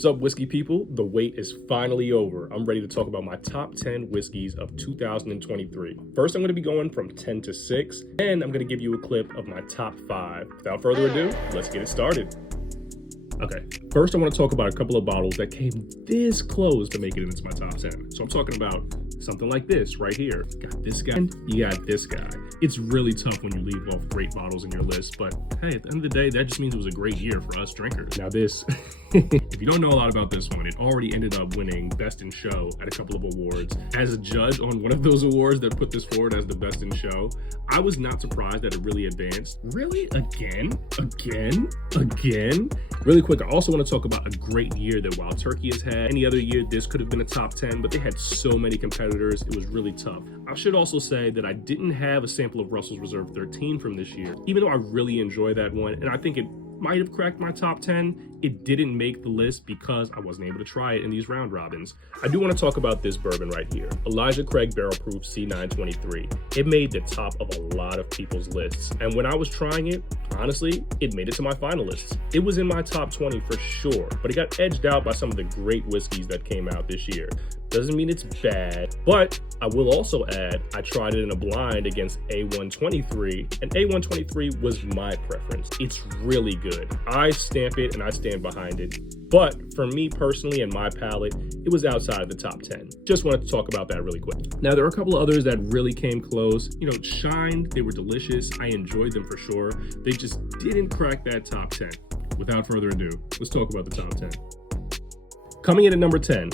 What's up, whiskey people? The wait is finally over. I'm ready to talk about my top 10 whiskeys of 2023. First, I'm going to be going from 10 to 6, and I'm going to give you a clip of my top 5. Without further ado, let's get it started. Okay, first I want to talk about a couple of bottles that came this close to make it into my top 10. So I'm talking about something like this right here. You got this guy, and you got this guy. It's really tough when you leave off great bottles in your list, but hey, at the end of the day, that just means it was a great year for us drinkers. Now this, if you don't know a lot about this one, it already ended up winning Best in Show at a couple of awards. As a judge on one of those awards that put this forward as the Best in Show, I was not surprised that it really advanced. Really? Again? Really quick, I also want to talk about a great year that Wild Turkey has had. Any other year, this could have been a top 10, but they had so many competitors, it was really tough. I should also say that I didn't have a sample of Russell's Reserve 13 from this year, even though I really enjoy that one, and I think it might have cracked my top 10. It didn't make the list because I wasn't able to try it in these round robins. I do want to talk about this bourbon right here, Elijah Craig Barrel Proof C923. It made the top of a lot of people's lists, and when I was trying it, honestly, it made it to my finalists. It was in my top 20 for sure, but it got edged out by some of the great whiskeys that came out this year. Doesn't mean it's bad, but I will also add, I tried it in a blind against A123, and A123 was my preference. It's really good. I stamp it and I stand behind it. But for me personally and my palate, it was outside of the top 10. Just wanted to talk about that really quick. Now, there are a couple of others that really came close. You know, shined, they were delicious. I enjoyed them for sure. They just didn't crack that top 10. Without further ado, let's talk about the top 10. Coming in at number 10,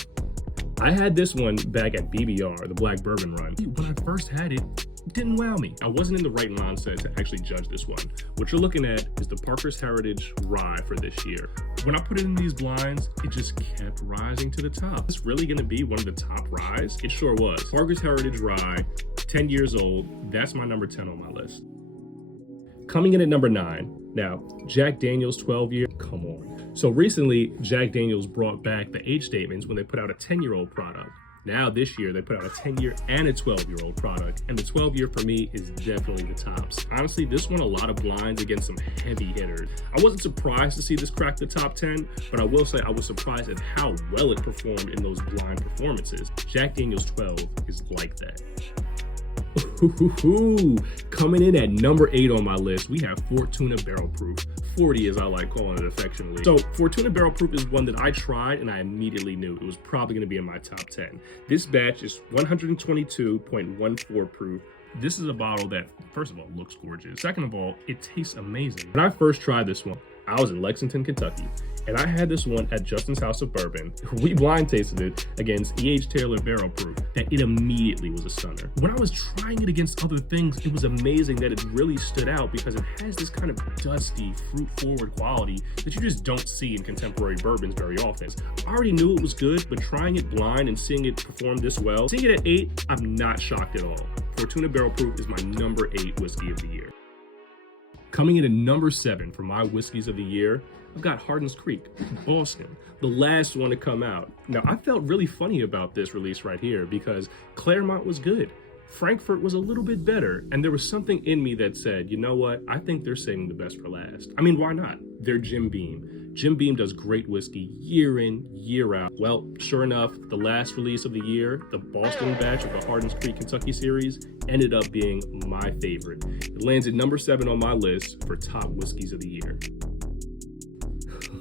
I had this one back at BBR, the Black Bourbon Run. When I first had it, it didn't wow me. I wasn't in the right mindset to actually judge this one. What you're looking at is the Parker's Heritage Rye for this year. When I put it in these blinds, it just kept rising to the top. It's really gonna be one of the top ryes? It sure was. Parker's Heritage Rye, 10 years old. That's my number 10 on my list. Coming in at number 9. Now, Jack Daniel's 12-year, come on. So recently, Jack Daniel's brought back the age statements when they put out a 10-year-old product. Now this year, they put out a 10-year and a 12-year-old product, and the 12-year for me is definitely the tops. Honestly, this won a lot of blinds against some heavy hitters. I wasn't surprised to see this crack the top 10, but I will say I was surprised at how well it performed in those blind performances. Jack Daniel's 12 is like that. Coming in at number 8 on my list, we have Fortuna Barrel Proof. 40 as I like calling it affectionately. So Fortuna Barrel Proof is one that I tried and I immediately knew it was probably going to be in my top 10. This batch is 122.14 proof. This is a bottle that, first of all, looks gorgeous. Second of all, it tastes amazing. When I first tried this one, I was in Lexington, Kentucky, and I had this one at Justin's House of Bourbon. We blind tasted it against E.H. Taylor Barrel Proof, that it immediately was a stunner. When I was trying it against other things, it was amazing that it really stood out because it has this kind of dusty, fruit-forward quality that you just don't see in contemporary bourbons very often. I already knew it was good, but trying it blind and seeing it perform this well, seeing it at 8, I'm not shocked at all. Fortuna Barrel Proof is my number 8 whiskey of the year. Coming in at number 7 for my whiskeys of the year, I've got Hardin's Creek, Boston, the last one to come out. Now, I felt really funny about this release right here because Claremont was good. Frankfurt was a little bit better, and there was something in me that said, you know what, I think they're saving the best for last. I mean, why not? They're Jim Beam. Jim Beam does great whiskey year in, year out. Well, sure enough, the last release of the year, the Boston batch of the Hardin's Creek Kentucky series, ended up being my favorite. It lands at number 7 on my list for top whiskeys of the year.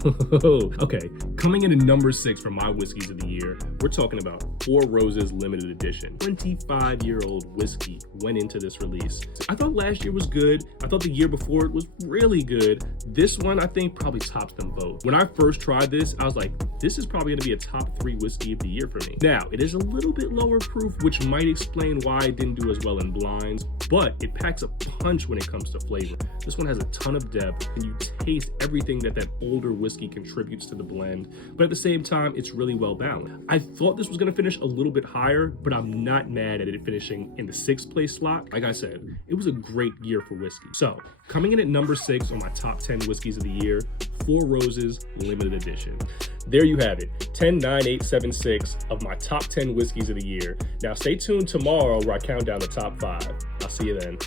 Okay, coming in at number 6 for my whiskeys of the year, we're talking about Four Roses Limited Edition. 25-year-old whiskey went into this release. I thought last year was good. I thought the year before it was really good. This one, I think, probably tops them both. When I first tried this, I was like, this is probably gonna be a top 3 whiskey of the year for me. Now, it is a little bit lower proof, which might explain why it didn't do as well in blinds, but it packs a punch when it comes to flavor. This one has a ton of depth, and you taste everything that older whiskey contributes to the blend, but at the same time, it's really well balanced. I thought this was gonna finish a little bit higher, but I'm not mad at it finishing in the 6th place slot. Like I said, it was a great year for whiskey. So, coming in at number 6 on my top 10 whiskeys of the year, Four Roses Limited Edition. There you have it, 10, 9, 8, 7, 6 of my top 10 whiskeys of the year. Now stay tuned tomorrow where I count down the top 5. I'll see you then.